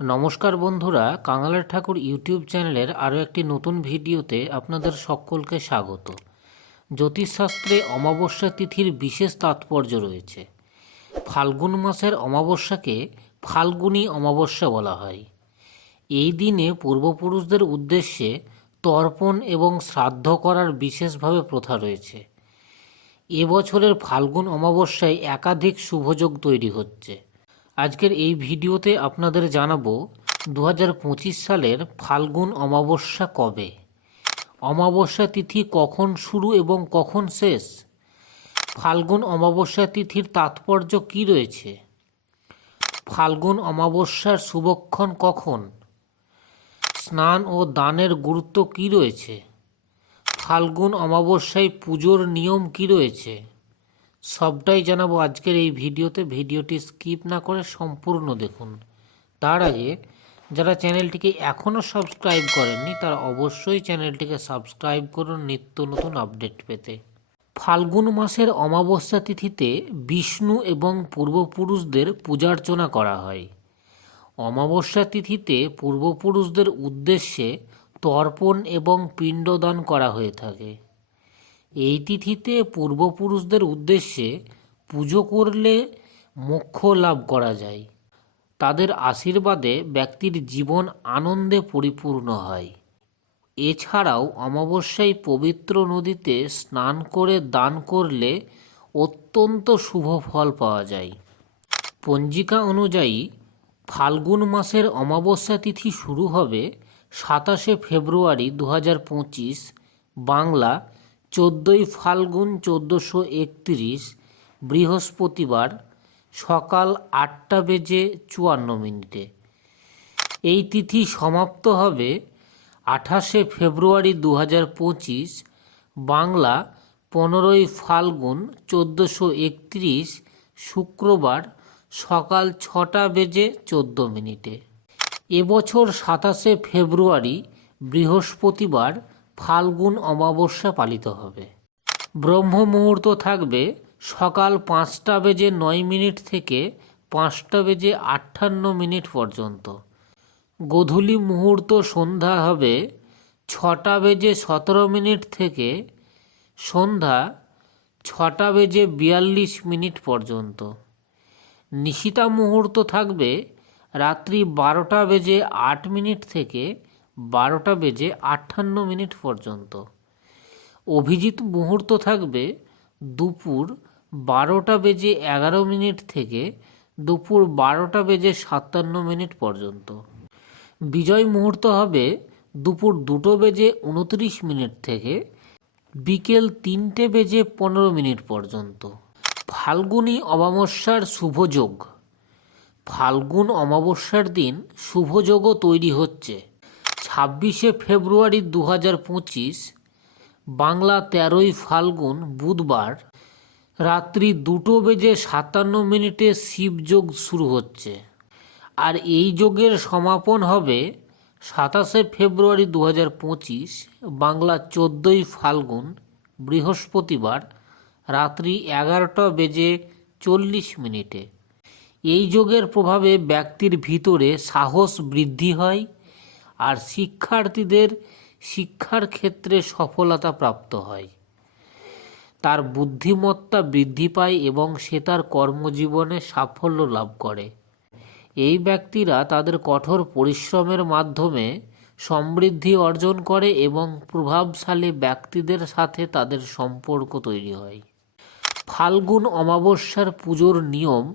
নমস্কার বন্ধুরা, কাঙালের ঠাকুর ইউটিউব চ্যানেলের আরও একটি নতুন ভিডিওতে আপনাদের সকলকে স্বাগত। জ্যোতিষশাস্ত্রে অমাবস্যা তিথির বিশেষ তাৎপর্য রয়েছে। ফাল্গুন মাসের অমাবস্যাকে ফাল্গুনী অমাবস্যা বলা হয়। এই দিনে পূর্বপুরুষদের উদ্দেশ্যে তর্পণ এবং শ্রাদ্ধ করার বিশেষভাবে প্রথা রয়েছে। এবছরের ফাল্গুন অমাবস্যায় একাধিক শুভযোগ তৈরি হচ্ছে। আজকের এই ভিডিওতে আপনাদের জানাব দু হাজার পঁচিশ সালের ফাল্গুন অমাবস্যা কবে? অমাবস্যা তিথি কখন শুরু এবং কখন শেষ? ফাল্গুন অমাবস্যা তিথির তাৎপর্য কী রয়েছে? ফাল্গুন অমাবস্যার শুভক্ষণ কখন? স্নান ও দানের গুরুত্ব কী রয়েছে? ফাল্গুন অমাবস্যায় পুজোর নিয়ম কী রয়েছে? সবটাই জানাব আজকের এই ভিডিওতে। ভিডিওটি স্কিপ না করে সম্পূর্ণ দেখুন। তার আগে, যারা চ্যানেলটিকে এখনও সাবস্ক্রাইব করেননি, তারা অবশ্যই চ্যানেলটিকে সাবস্ক্রাইব করুন নিত্য নতুন আপডেট পেতে। ফাল্গুন মাসের অমাবস্যা তিথিতে বিষ্ণু এবং পূর্বপুরুষদের পূজার্চনা করা হয়। অমাবস্যা তিথিতে পূর্বপুরুষদের উদ্দেশ্যে তর্পণ এবং পিণ্ডদান করা হয়ে থাকে। এই তিথিতে পূর্বপুরুষদের উদ্দেশ্যে পুজো করলে মোক্ষ লাভ করা যায়। তাদের আশীর্বাদে ব্যক্তির জীবন আনন্দে পরিপূর্ণ হয়। এছাড়াও অমাবস্যায় পবিত্র নদীতে স্নান করে দান করলে অত্যন্ত শুভ ফল পাওয়া যায়। পঞ্জিকা অনুযায়ী ফাল্গুন মাসের অমাবস্যা তিথি শুরু হবে সাতাশে ফেব্রুয়ারি দু বাংলা চোদ্দোই ফাল্গুন চোদ্দোশো একত্রিশ, বৃহস্পতিবার সকাল আটটা বেজে চুয়ান্ন মিনিটে। এই তিথি সমাপ্ত হবে আঠাশে ফেব্রুয়ারি দু হাজার পঁচিশ, বাংলা পনেরোই ফাল্গুন চোদ্দোশো একত্রিশ, শুক্রবার সকাল ছটা বেজে চোদ্দ মিনিটে। এবছর সাতাশে ফেব্রুয়ারি, বৃহস্পতিবার ফাল্গুন অমাবস্যা পালিত হবে। ব্রহ্ম মুহূর্ত থাকবে সকাল পাঁচটা বেজে নয় মিনিট থেকে পাঁচটা বেজে আটান্ন মিনিট পর্যন্ত। গোধূলি মুহূর্ত সন্ধ্যা হবে ছটা বেজে সতেরো মিনিট থেকে সন্ধ্যা ছটা বেজে বিয়াল্লিশ মিনিট পর্যন্ত। নিশিতা মুহূর্ত থাকবে রাত্রি বারোটা বেজে আট মিনিট থেকে বারোটা বেজে আটান্ন মিনিট পর্যন্ত। অভিজিৎ মুহূর্ত থাকবে দুপুর বারোটা বেজে এগারো মিনিট থেকে দুপুর বারোটা বেজে সাতান্ন মিনিট পর্যন্ত। বিজয় মুহূর্ত হবে দুপুর দুটো বেজে উনত্রিশ মিনিট থেকে বিকেল তিনটে বেজে পনেরো মিনিট পর্যন্ত। ফাল্গুনী অমাবস্যার শুভযোগ ফাল্গুন অমাবস্যার দিন শুভযোগও তৈরি হচ্ছে। ছাব্বিশে ফেব্রুয়ারি দু পঁচিশ, বাংলা তেরোই ফাল্গুন বুধবার, রাত্রি দুটো বেজে সাতান্ন মিনিটে শিবযোগ শুরু হচ্ছে। আর এই যোগের সমাপন হবে সাতাশে ফেব্রুয়ারি দু পঁচিশ, বাংলা চোদ্দোই ফাল্গুন, বৃহস্পতিবার, রাত্রি এগারোটা বেজে চল্লিশ মিনিটে। এই যোগের প্রভাবে ব্যক্তির ভিতরে সাহস বৃদ্ধি হয়। আর শিক্ষার্থীদের শিক্ষার ক্ষেত্রে সফলতা প্রাপ্ত হয়। তার বুদ্ধিমত্তা বৃদ্ধি পায় এবং সে তার কর্মজীবনে সাফল্য লাভ করে। এই ব্যক্তিরা তাদের কঠোর পরিশ্রমের মাধ্যমে সমৃদ্ধি অর্জন করে এবং প্রভাবশালী ব্যক্তিদের সাথে তাদের সম্পর্ক তৈরি হয়। ফাল্গুন অমাবস্যার পুজোর নিয়ম,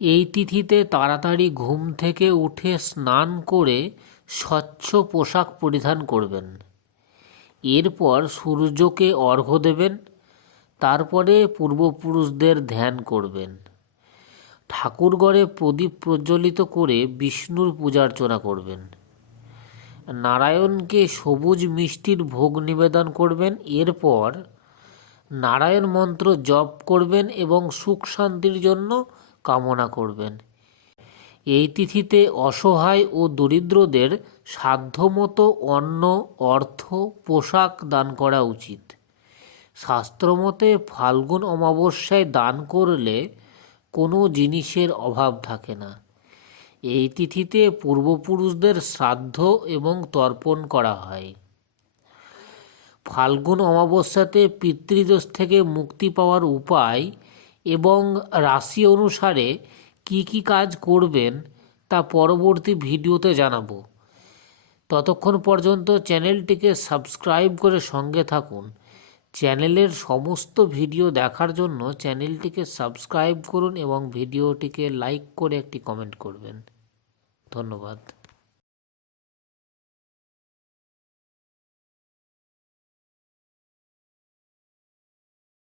এই তিথিতে তাড়াতাড়ি ঘুম থেকে উঠে স্নান করে স্বচ্ছ পোশাক পরিধান করবেন। এরপর সূর্যকে অর্ঘ্য দেবেন, তারপরে পূর্বপুরুষদের ধ্যান করবেন। ঠাকুরঘরে প্রদীপ প্রজ্বলিত করে বিষ্ণুর পূজার্চনা করবেন। নারায়ণকে সবুজ মিষ্টির ভোগ নিবেদন করবেন। এরপর নারায়ণ মন্ত্র জপ করবেন এবং সুখ শান্তির জন্য কামনা করবেন। এই তিথিতে অসহায় ও দরিদ্রদের সাধ্যমতো অন্ন, অর্থ, পোশাক দান করা উচিত। শাস্ত্রমতে ফাল্গুন অমাবস্যায় দান করলে কোনো জিনিসের অভাব থাকে না। এই তিথিতে পূর্বপুরুষদের শ্রাদ্ধ এবং তর্পণ করা হয়। ফাল্গুন অমাবস্যাতে পিতৃদোষ থেকে মুক্তি পাওয়ার উপায় এবং রাশি অনুসারে কি কি কাজ করবেন তা পরবর্তী ভিডিওতে জানাব। ততক্ষণ পর্যন্ত চ্যানেলটিকে সাবস্ক্রাইব করে সঙ্গে থাকুন। চ্যানেলের সমস্ত ভিডিও দেখার জন্য চ্যানেলটিকে সাবস্ক্রাইব করুন এবং ভিডিওটিকে লাইক করে একটি কমেন্ট করবেন। ধন্যবাদ।